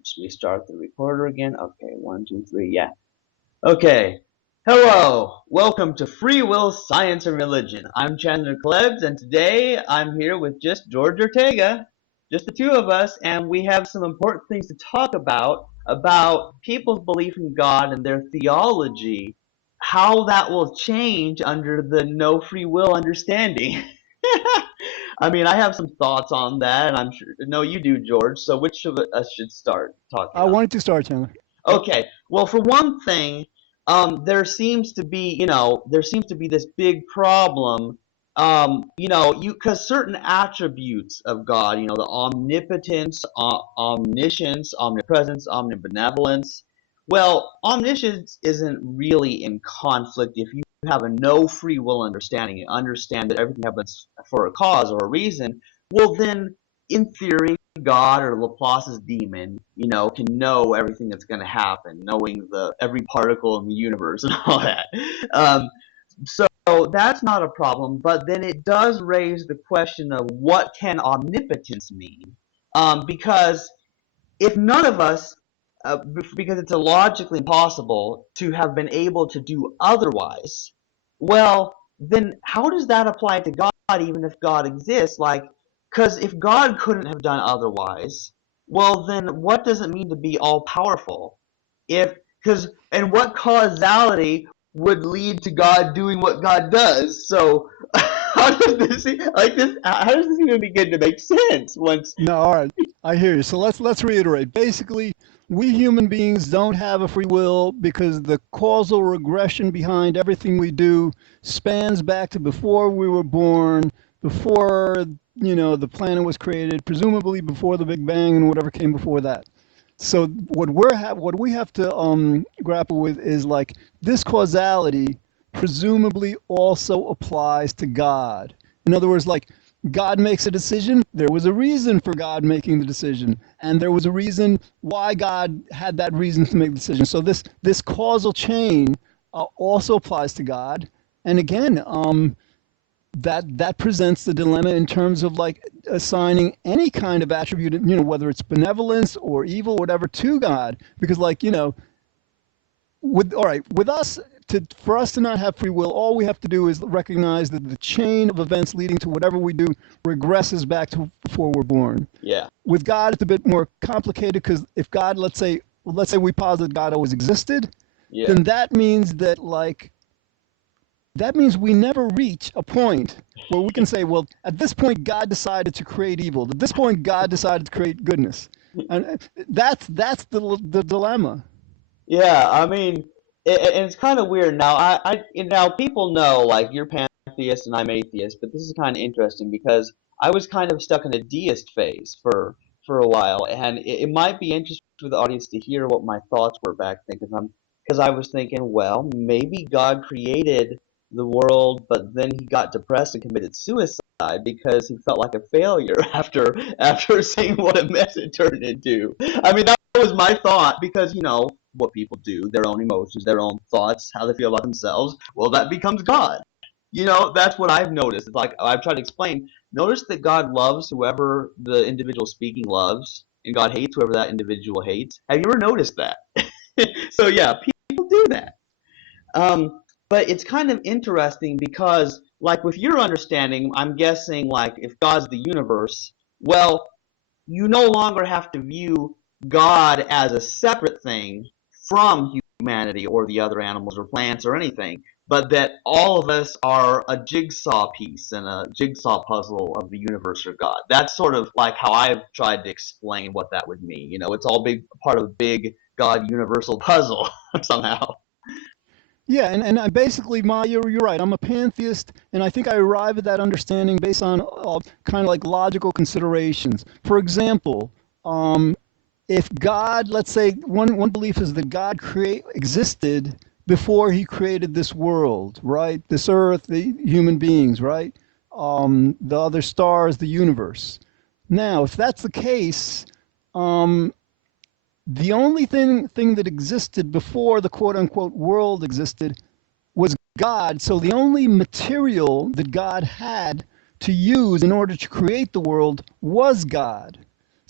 Let's restart the recorder again. Okay, one, two, three, yeah. Okay. Hello, welcome to Free Will, Science, and Religion. I'm Chandler Klebs, and today I'm here with just George Ortega, just the two of us, and we have some important things to talk about people's belief in God and their theology, how that will change under the no free will understanding. I mean, I have some thoughts on that, and I'm sure, no, you do, George, so which of us should start talking I on? wanted to start, Chandler. Okay. Well, for one thing, there seems to be, there seems to be this big problem, because certain attributes of God, the omnipotence, omniscience, omnipresence, omnibenevolence. Well, omniscience isn't really in conflict if you have a no free will understanding. You understand that everything happens for a cause or a reason. Well, then, in theory, God or Laplace's demon, can know everything that's going to happen, knowing the every particle in the universe and all that. Um, so that's not a problem, but then it does raise the question of what can omnipotence mean? Because if none of us, because it's illogically impossible to have been able to do otherwise, well, then how does that apply to God, even if God exists? Like, because if God couldn't have done otherwise, well, then what does it mean to be all powerful? If, because, and what causality would lead to God doing what God does? So, how does this, like this, how does this even begin to make sense once, No, all right, I hear you. So let's reiterate. Basically, we human beings don't have a free will because the causal regression behind everything we do spans back to before we were born, before the planet was created, presumably before the Big Bang and whatever came before that. So what we have to grapple with is like this causality presumably also applies to God. In other words, like God makes a decision, there was a reason for God making the decision, and there was a reason why God had that reason to make the decision. So this causal chain also applies to God. And again, that presents the dilemma in terms of like assigning any kind of attribute, whether it's benevolence or evil, whatever, to God, because like with us for us to not have free will, all we have to do is recognize that the chain of events leading to whatever we do regresses back to before we're born. yeah. With God, it's a bit more complicated because if God, let's say we posit God always existed, Yeah. then that means we never reach a point where we can say, well, at this point, God decided to create evil. At this point, God decided to create goodness. And that's the dilemma. Yeah, I mean, and it's kind of weird now. Now people know like you're pantheist and I'm atheist, but this is kind of interesting because I was kind of stuck in a deist phase for a while, and it might be interesting for the audience to hear what my thoughts were back then, because I was thinking, well, maybe God created the world, but then he got depressed and committed suicide because he felt like a failure after seeing what a mess it turned into. I mean, that was my thought because what people do, their own emotions, their own thoughts, how they feel about themselves. Well, that becomes God. That's what I've noticed. It's like I've tried to explain. Notice that God loves whoever the individual speaking loves, and God hates whoever that individual hates. Have you ever noticed that? So yeah, people do that. But it's kind of interesting because, like, with your understanding, I'm guessing, like, if God's the universe, well, you no longer have to view God as a separate thing from humanity or the other animals or plants or anything, but that all of us are a jigsaw piece and a jigsaw puzzle of the universe or God. That's sort of like how I've tried to explain what that would mean. It's all big part of a big God universal puzzle somehow. Yeah, and I basically, you're right. I'm a pantheist, and I think I arrive at that understanding based on kind of like logical considerations. For example, if God, let's say, one belief is that God existed before He created this world, right? This earth, the human beings, right? The other stars, the universe. Now, if that's the case, um, the only thing that existed before the quote unquote world existed was God. So the only material that God had to use in order to create the world was God.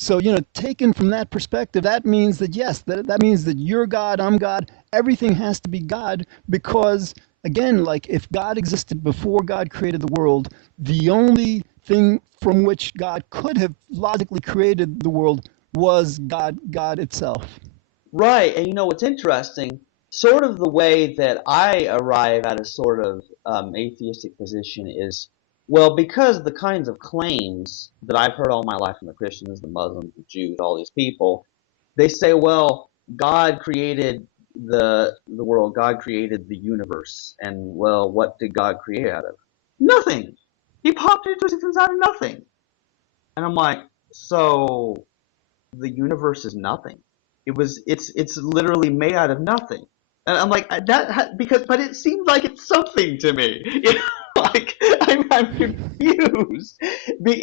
So, taken from that perspective, that means that yes, that means that you're God, I'm God, everything has to be God because, again, like if God existed before God created the world, the only thing from which God could have logically created the world was God itself. Right, and you know what's interesting? Sort of the way that I arrive at a sort of atheistic position is, well, because the kinds of claims that I've heard all my life from the Christians, the Muslims, the Jews, all these people, they say, well, God created the world, God created the universe, and well, what did God create out of? Nothing. He popped into existence out of nothing, and I'm like, so the universe is nothing. It's literally made out of nothing. And I'm like because but it seems like it's something to me. You know, like I'm confused.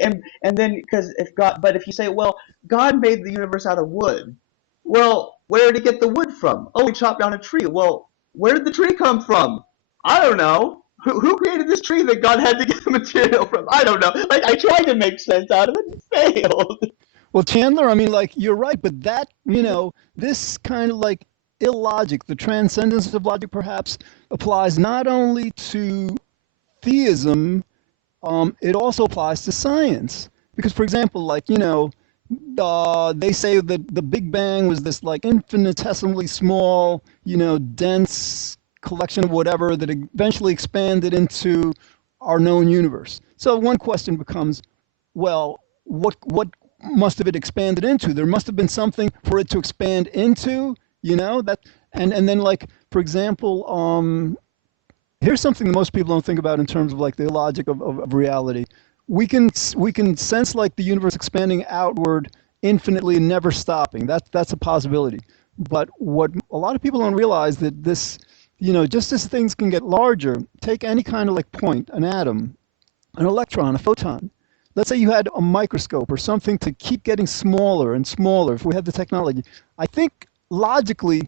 And then because if God but if you say, well, God made the universe out of wood. Well, where did he get the wood from? Oh, he chopped down a tree. Well, where did the tree come from? I don't know. Who created this tree that God had to get the material from? I don't know. Like I tried to make sense out of it and failed. Well, Chandler, I mean, like, you're right, but that, this kind of like illogic, the transcendence of logic perhaps applies not only to theism, it also applies to science. Because, for example, like, they say that the Big Bang was this like infinitesimally small, dense collection of whatever that eventually expanded into our known universe. So one question becomes, well, what must have it expanded into? There must have been something for it to expand into, that, and then like, for example, here's something that most people don't think about in terms of like the logic of reality. We can sense like the universe expanding outward infinitely and never stopping. That's a possibility. But what a lot of people don't realize that this, just as things can get larger, take any kind of like point, an atom, an electron, a photon. Let's say you had a microscope or something to keep getting smaller and smaller. If we had the technology, I think logically,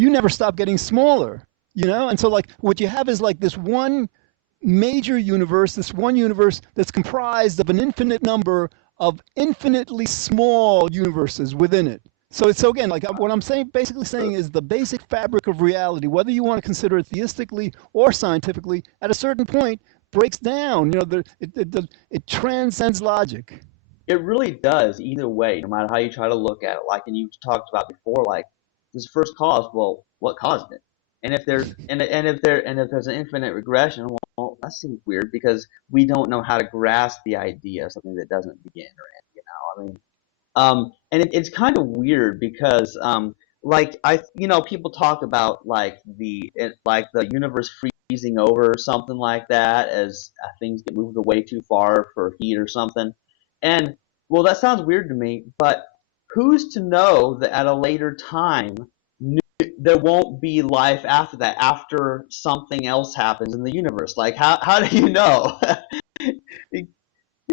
you never stop getting smaller, And so, like, what you have is like this one major universe, this one universe that's comprised of an infinite number of infinitely small universes within it. So again, like what I'm saying, basically saying is the basic fabric of reality, whether you want to consider it theistically or scientifically, at a certain point breaks down. It transcends logic. It really does either way, no matter how you try to look at it. Like, and you talked about before, like this first cause. Well, what caused it? And if there's an infinite regression, well, that seems weird because we don't know how to grasp the idea of something that doesn't begin or end. I mean, and it's kind of weird because like people talk about like like the universe freezing over or something like that as things get moved away too far for heat or something. And well, that sounds weird to me, but who's to know that at a later time there won't be life after that, after something else happens in the universe? Like how do you know?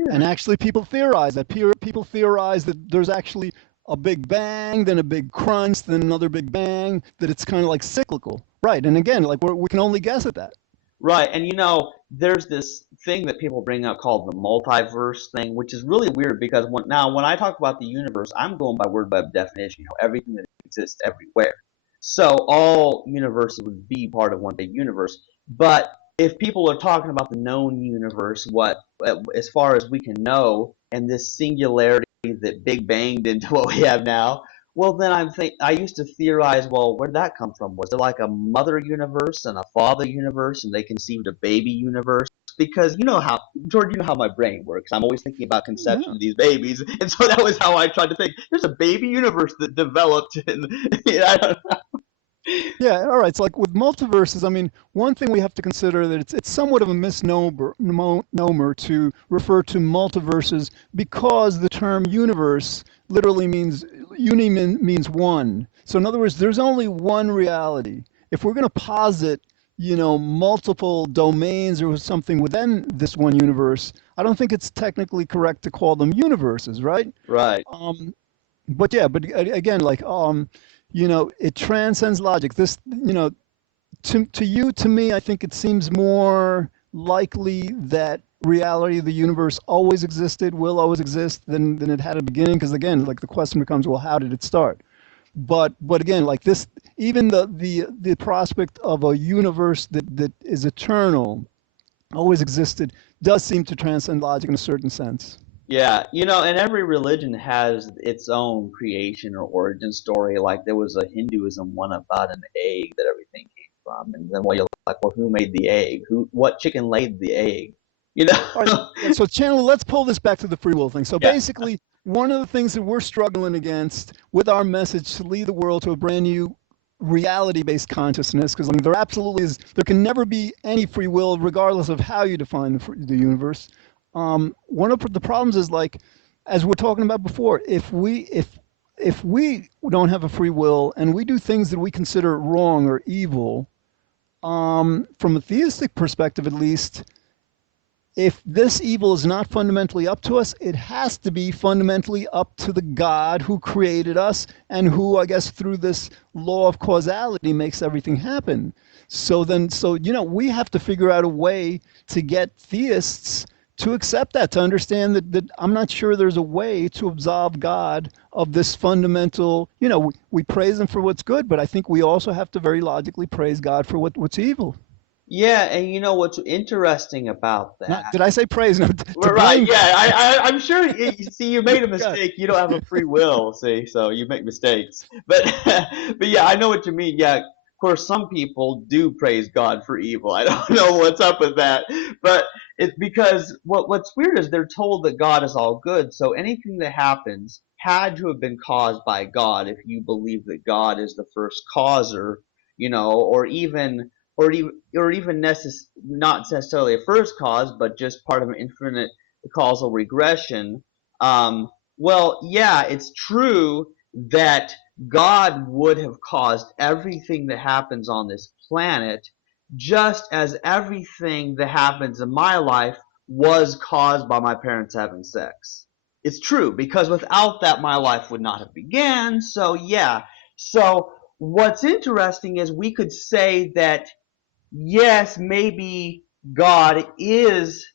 And actually, people theorize that. People theorize that there's actually a big bang, then a big crunch, then another big bang, that it's kind of like cyclical. Right. And again, like we can only guess at that. Right, and there's this thing that people bring up called the multiverse thing, which is really weird because when I talk about the universe, I'm going by word web definition, everything that exists everywhere. So all universes would be part of one big universe. But if people are talking about the known universe, as far as we can know, and this singularity that Big Banged into what we have now, well, then I used to theorize, well, where did that come from? Was there like a mother universe and a father universe, and they conceived a baby universe? Because George, you know how my brain works. I'm always thinking about conception Yeah. of these babies, and so that was how I tried to think. There's a baby universe that developed, and I don't know. Yeah, all right. So, like with multiverses, I mean, one thing we have to consider that it's somewhat of a misnomer to refer to multiverses because the term universe literally means one. So, in other words, there's only one reality. If we're going to posit, multiple domains or something within this one universe, I don't think it's technically correct to call them universes, right? Right. Um, but yeah, but again, like it transcends logic. This, to me, I think it seems more likely that reality of the universe always existed, will always exist, than it had a beginning. Because again, like the question becomes, well, how did it start? But again, like this, even the prospect of a universe that is eternal, always existed, does seem to transcend logic in a certain sense. Yeah, and every religion has its own creation or origin story. Like there was a Hinduism one about an egg that everything came from, and then you're like, well, who made the egg? What chicken laid the egg? You All right. know? Yeah, so Chandler, let's pull this back to the free will thing. So Yeah. basically, one of the things that we're struggling against with our message to lead the world to a brand new reality-based consciousness, because I mean, there absolutely is, there can never be any free will, regardless of how you define the universe. One of the problems is, like, as we're talking about before, if we don't have a free will and we do things that we consider wrong or evil, from a theistic perspective at least, if this evil is not fundamentally up to us, it has to be fundamentally up to the God who created us and who, I guess, through this law of causality makes everything happen. So we have to figure out a way to get theists to accept that, to understand that I'm not sure there's a way to absolve God of this fundamental, we praise him for what's good, but I think we also have to very logically praise God for what's evil. Yeah, and what's interesting about Not, that. did I say praise? No, to Well, right, blame yeah, God. I'm sure. See, you made a God. mistake. You don't have a free will. See, so you make mistakes. But, but yeah, I know what you mean. Yeah, of course, some people do praise God for evil. I don't know what's up with that, but it's because what's weird is they're told that God is all good. So anything that happens had to have been caused by God. If you believe that God is the first causer, or even not necessarily a first cause, but just part of an infinite causal regression. Well, yeah, it's true that God would have caused everything that happens on this planet, just as everything that happens in my life was caused by my parents having sex. It's true, because without that, my life would not have began. So, yeah. So, what's interesting is we could say that yes, maybe God is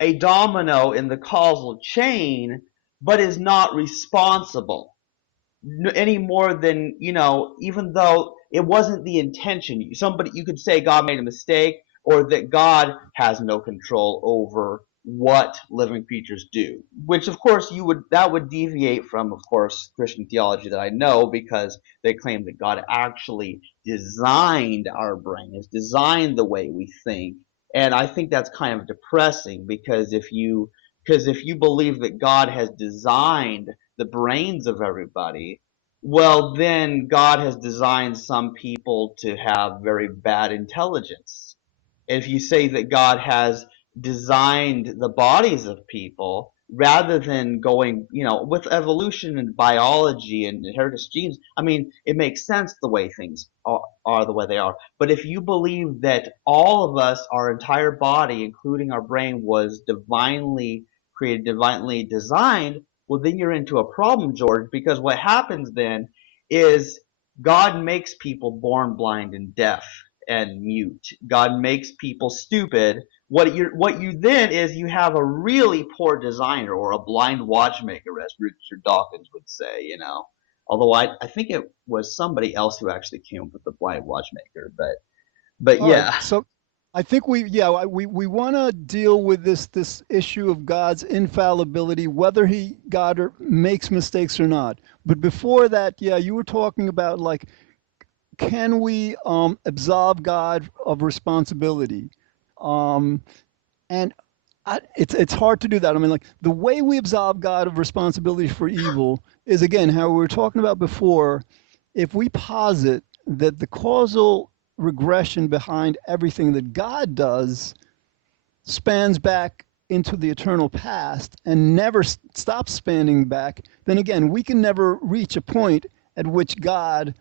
a domino in the causal chain, but is not responsible any more than, even though it wasn't the intention. Somebody, you could say God made a mistake, or that God has no control over what living creatures do, which of course that would deviate from, of course, Christian theology that I know, because they claim that God actually designed our brain, has designed the way we think. And I think that's kind of depressing, because if you believe that God has designed the brains of everybody, well, then God has designed some people to have very bad intelligence. If you say that God has designed the bodies of people, rather than going, with evolution and biology and inheritance genes, I mean, it makes sense the way things are the way they are. But if you believe that all of us, our entire body, including our brain, was divinely created, divinely designed, well, then you're into a problem, George, because what happens then is God makes people born blind and deaf and mute. God makes people stupid. What you then is, you have a really poor designer, or a blind watchmaker, as Richard Dawkins would say. Although I think it was somebody else who actually came up with the blind watchmaker, but All right. yeah. So I think we want to deal with this issue of God's infallibility, whether God makes mistakes or not. But before that, yeah, you were talking about, like, can we absolve God of responsibility? Um, and it's hard to do that. I mean, like, the way we absolve God of responsibility for evil is, again, how we were talking about before. If we posit that the causal regression behind everything that God does spans back into the eternal past and never stops spanning back, then again, we can never reach a point at which God,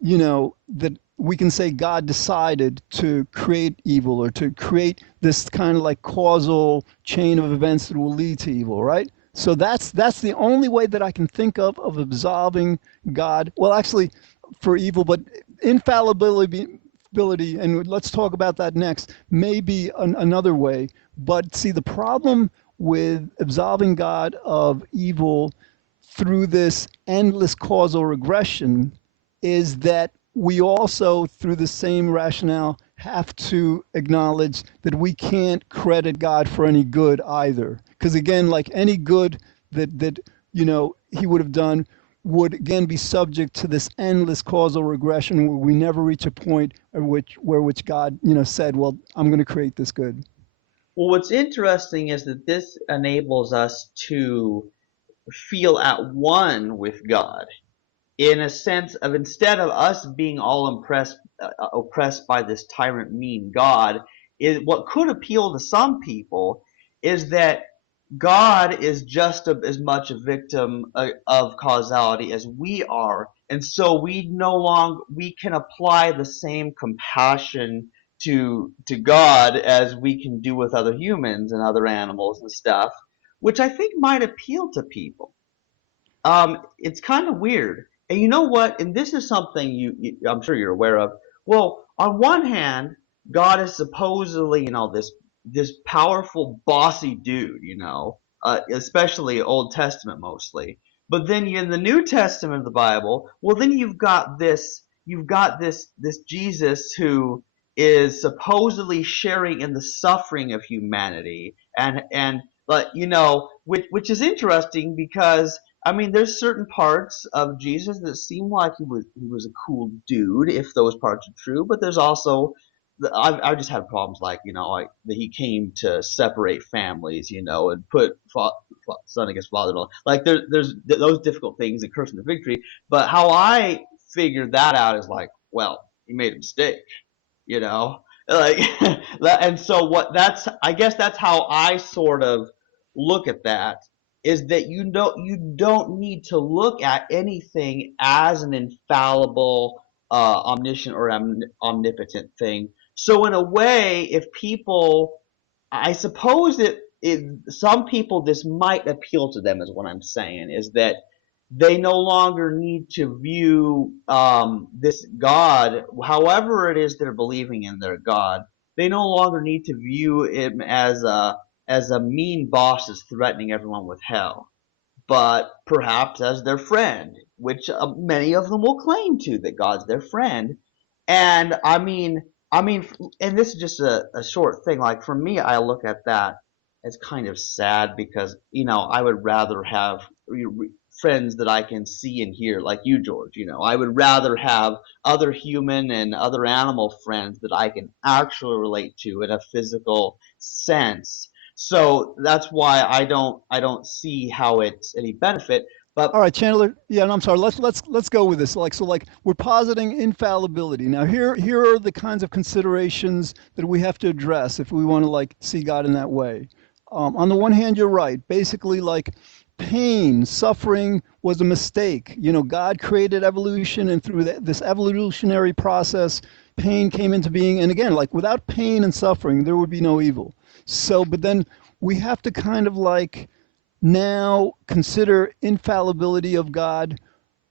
that we can say God decided to create evil, or to create this kind of like causal chain of events that will lead to evil, right? So that's the only way that I can think of absolving God. Well, actually, for evil, but infallibility infallibility, and let's talk about that next, may be another way. But see, the problem with absolving God of evil through this endless causal regression is that we also, through the same rationale, have to acknowledge that we can't credit God for any good either. Because again, like any good that he would have done would again be subject to this endless causal regression where we never reach a point at which God said, well, I'm going to create this good. Well, what's interesting is that this enables us to feel at one with God in a sense of, instead of us being all oppressed by this tyrant mean God, is what could appeal to some people is that God is just as much a victim of causality as we are, and so we can apply the same compassion to God as we can do with other humans and other animals and stuff, which I think might appeal to people. It's kind of weird. And you know what? And this is something I'm sure you're aware of. Well, on one hand, God is supposedly, this powerful, bossy dude, especially Old Testament mostly. But then in the New Testament of the Bible, well, then you've got this Jesus who is supposedly sharing in the suffering of humanity, and but which is interesting because I mean, there's certain parts of Jesus that seem like he was a cool dude, if those parts are true. But there's also I've just had problems like like that he came to separate families, and put son against father, and all. Like there's those difficult things and cursing the victory. But how I figured that out is like, well, he made a mistake, you know like and so what that's I guess that's how I sort of look at that, is that you don't need to look at anything as an infallible omniscient or omnipotent thing. So in a way, if people, I suppose that some people, this might appeal to them, is what I'm saying, is that they no longer need to view this God, however it is they're believing in their God, they no longer need to view him as a mean boss that's threatening everyone with hell, but perhaps as their friend, which many of them will claim to, that God's their friend. And I mean, and this is just a short thing. Like for me, I look at that as kind of sad because I would rather have friends that I can see and hear, like you, George. I would rather have other human and other animal friends that I can actually relate to in a physical sense. So that's why I don't see how it's any benefit. But All right, Chandler. Yeah, and I'm sorry. Let's go with this. Like we're positing infallibility. Now here are the kinds of considerations that we have to address if we want to like see God in that way. On the one hand, you're right. Basically, like pain, suffering was a mistake. God created evolution, and through this evolutionary process, pain came into being. And again, like without pain and suffering, there would be no evil. So, but then we have to kind of like now consider infallibility of God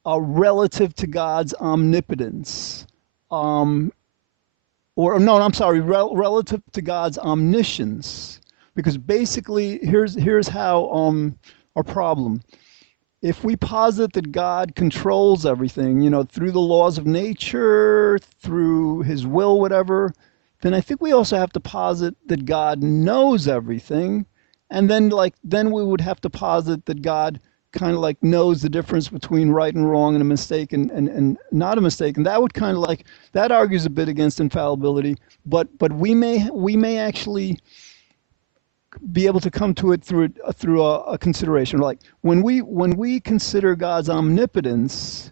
relative to God's omnipotence. Um, or no, I'm sorry, relative to God's omniscience. Because basically, here's how our problem. If we posit that God controls everything, through the laws of nature, through his will, whatever, then I think we also have to posit that God knows everything. And then we would have to posit that God kind of like knows the difference between right and wrong and a mistake and not a mistake. And that would kind of like, that argues a bit against infallibility, but we may actually be able to come to it through a consideration. Like when we consider God's omnipotence,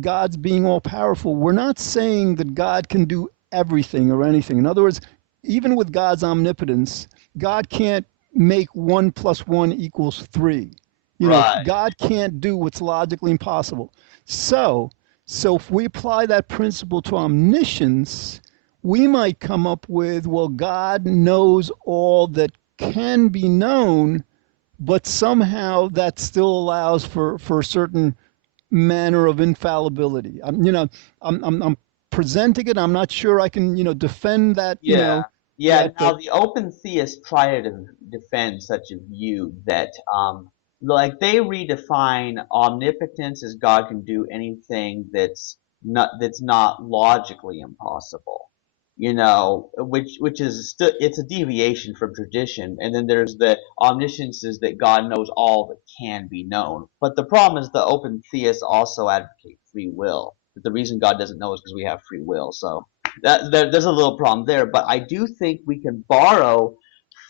God's being all powerful, we're not saying that God can do everything or anything. In other words, even with God's omnipotence, God can't make 1 + 1 = 3. right. God can't do what's logically impossible. So if we apply that principle to omniscience, we might come up with, well, God knows all that can be known, but somehow that still allows for a certain manner of infallibility. I'm presenting it. I'm not sure I can, defend that, Yeah, yeah. yet, Now but the open theists try to defend such a view that, like they redefine omnipotence as God can do anything that's not logically impossible. Which is still it's a deviation from tradition. And then there's the omniscience is that God knows all that can be known. But the problem is the open theists also advocate free will. That the reason God doesn't know is because we have free will. So there's a little problem there, but I do think we can borrow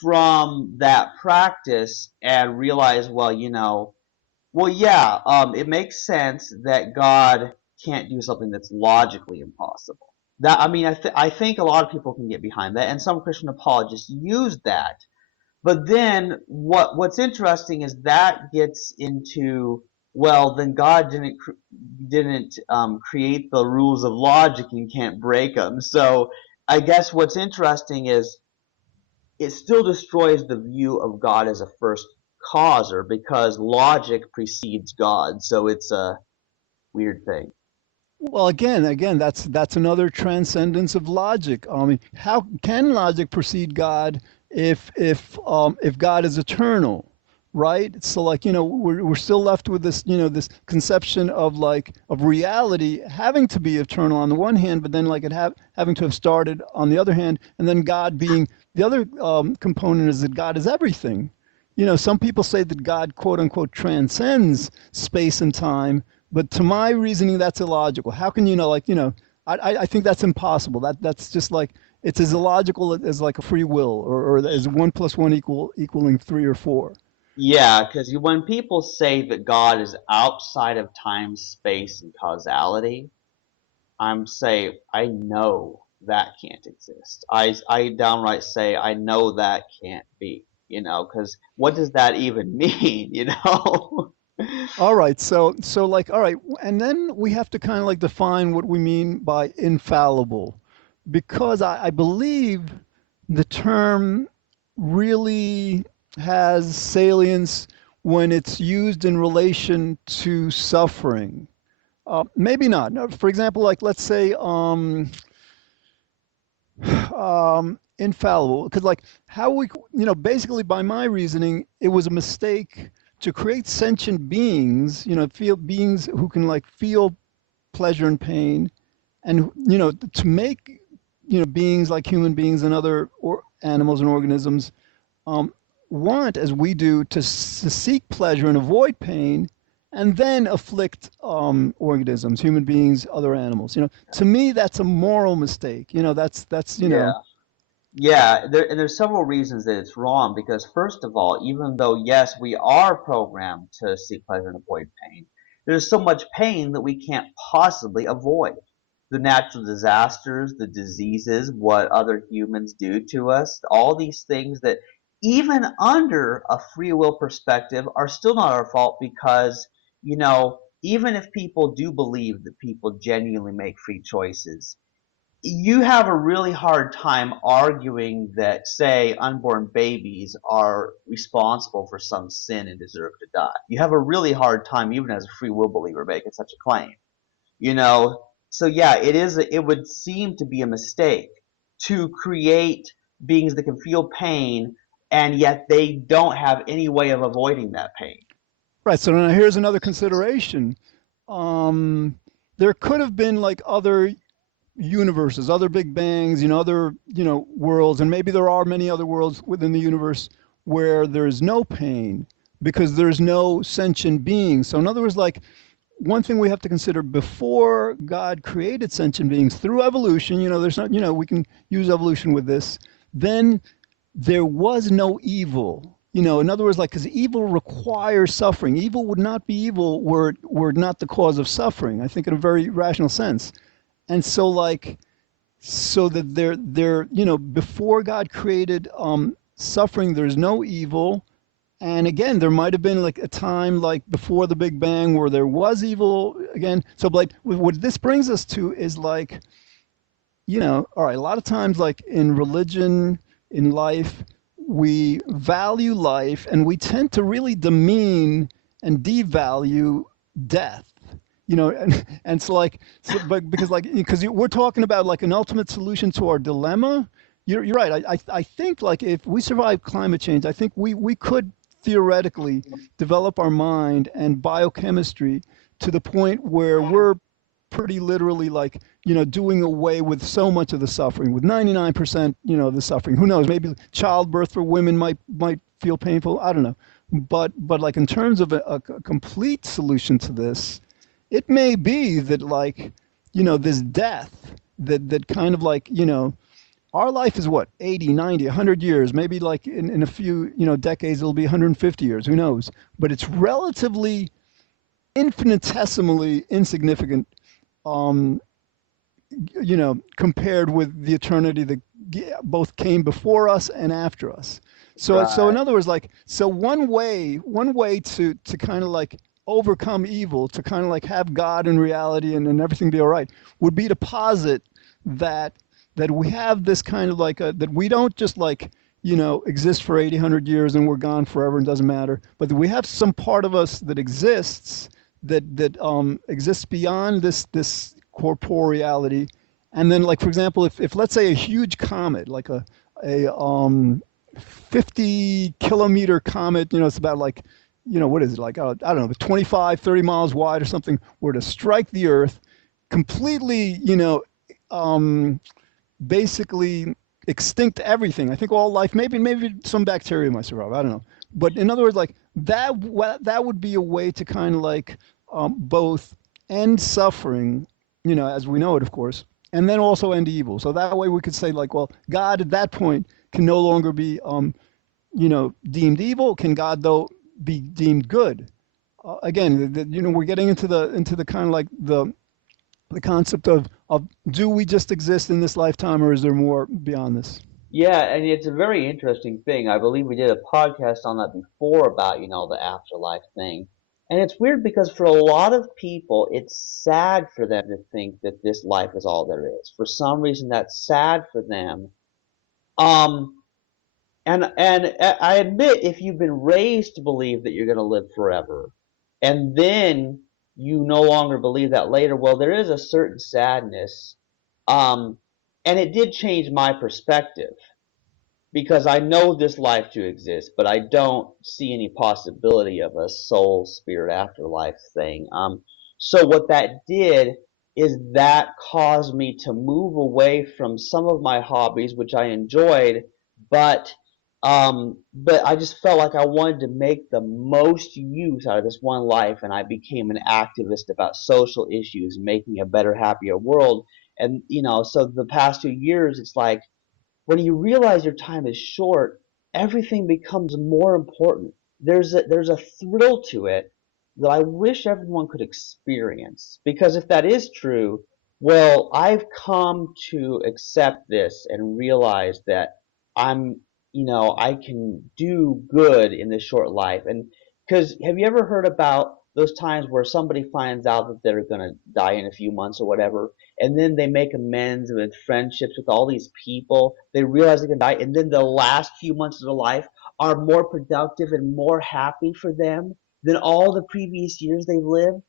from that practice and realize, well, yeah, it makes sense that God can't do something that's logically impossible. That I mean, I think a lot of people can get behind that, and some Christian apologists use that. But then what's interesting is that gets into, well, then God didn't create the rules of logic and can't break them. So I guess what's interesting is it still destroys the view of God as a first causer because logic precedes God. So it's a weird thing. well, again, that's another transcendence of logic. I mean, how can logic precede God if God is eternal, right? So like, we're still left with this, this conception of of reality having to be eternal on the one hand, but then like having to have started on the other hand, and then God being the other component is that God is everything. Some people say that God, quote unquote, transcends space and time, but to my reasoning, that's illogical. How can I think that's impossible. That's just like it's as illogical as like a free will, or as 1 + 1 equaling 3 or 4. Yeah, because when people say that God is outside of time, space, and causality, I'm say I know that can't exist. I downright say I know that can't be. Because what does that even mean? All right, so like, all right, and then we have to kind of like define what we mean by infallible, because I believe the term really has salience when it's used in relation to suffering. Maybe not. No, for example, like let's say infallible, because like how we, basically by my reasoning, it was a mistake to create sentient beings, feel beings who can like feel pleasure and pain, and to make beings like human beings and other animals and organisms um, want, as we do, to seek pleasure and avoid pain, and then afflict organisms, human beings, other animals. To me, that's a moral mistake. That's Yeah. Yeah, there's several reasons that it's wrong because first of all, even though yes, we are programmed to seek pleasure and avoid pain, there's so much pain that we can't possibly avoid. The natural disasters, the diseases, what other humans do to us, all these things that even under a free will perspective are still not our fault because, even if people do believe that people genuinely make free choices, you have a really hard time arguing that, say, unborn babies are responsible for some sin and deserve to die. You have a really hard time, even as a free will believer, making such a claim. You know, so yeah, it would seem to be a mistake to create beings that can feel pain, and yet they don't have any way of avoiding that pain. right. So now here's another consideration. Um, there could have been like other universes, other big bangs, other, worlds, and maybe there are many other worlds within the universe where there's no pain because there's no sentient being. So in other words, like one thing we have to consider before God created sentient beings through evolution, there's not, we can use evolution with this, then there was no evil. In other words, like, because evil requires suffering. Evil would not be evil were it not the cause of suffering, I think in a very rational sense. And so like so that there before God created suffering, there's no evil. And again, there might have been like a time like before the Big Bang where there was evil again. So like what this brings us to is like, all right, a lot of times like in religion, in life, we value life and we tend to really demean and devalue death. and so like, so, but because like, because we're talking about like an ultimate solution to our dilemma. You're right. I think like if we survive climate change, I think we could theoretically develop our mind and biochemistry to the point where we're pretty literally like, doing away with so much of the suffering, with 99%, the suffering. Who knows? Maybe childbirth for women might feel painful. I don't know. But like in terms of a complete solution to this, it may be that like, this death that kind of like, our life is what, 80, 90, 100 years, maybe like in a few, decades, it'll be 150 years, who knows? But it's relatively infinitesimally insignificant, um, compared with the eternity that both came before us and after us. So in Right. other words, like, so one way to kind of like overcome evil, to kind of like have God in reality and everything be all right, would be to posit that that we have this kind of like that we don't just like, exist for 80, 100 years and we're gone forever and doesn't matter, but that we have some part of us that exists, that exists beyond this corporeality. And then, like, for example, if let's say a huge comet, like a 50-kilometer comet, it's about like, what is it, like, I don't know, 25, 30 miles wide or something, were to strike the Earth, completely, um, basically extinct everything. I think all life, maybe some bacteria might survive. I don't know. But in other words, like that would be a way to kind of like, both end suffering, as we know it, of course, and then also end evil. So that way we could say like, well, God at that point can no longer be, deemed evil. Can God though be deemed good? Again, we're getting into the kind of like the concept of do we just exist in this lifetime, or is there more beyond this? Yeah, and it's a very interesting thing. I believe we did a podcast on that before about, the afterlife thing. And it's weird because for a lot of people, it's sad for them to think that this life is all there is. For some reason, that's sad for them. Um, and I admit, if you've been raised to believe that you're going to live forever, and then you no longer believe that later, well, there is a certain sadness. Um, and it did change my perspective because I know this life to exist, but I don't see any possibility of a soul spirit afterlife thing. So what that did is that caused me to move away from some of my hobbies, which I enjoyed, but but I just felt like I wanted to make the most use out of this one life, and I became an activist about social issues, making a better, happier world. And so the past 2 years, it's like when you realize your time is short, everything becomes more important. There's a thrill to it that I wish everyone could experience. Because if that is true, well, I've come to accept this and realize that I'm, I can do good in this short life. And because have you ever heard about those times where somebody finds out that they're going to die in a few months or whatever, and then they make amends with friendships with all these people. They realize they can die, and then the last few months of their life are more productive and more happy for them than all the previous years they've lived.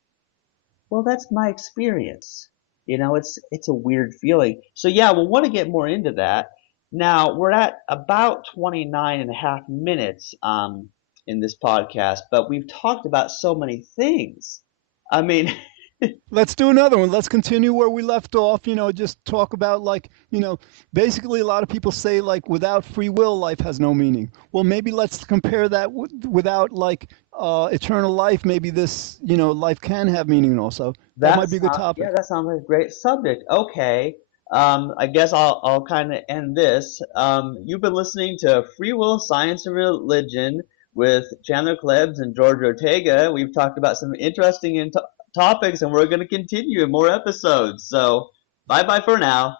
Well, that's my experience. It's a weird feeling. So yeah, we'll want to get more into that. Now we're at about 29 and a half minutes in this podcast, but we've talked about so many things. I mean, Let's do another one. Let's continue where we left off. Just talk about like, basically a lot of people say like without free will, life has no meaning. Well, maybe let's compare that without like, eternal life. Maybe this, life can have meaning also. That might be a good Yeah, topic. that sounds like a great subject. Okay. I guess I'll kind of end this. You've been listening to Free Will, Science, and Religion with Chandler Klebs and George Ortega. We've talked about some interesting topics, and we're going to continue in more episodes. So, bye bye for now.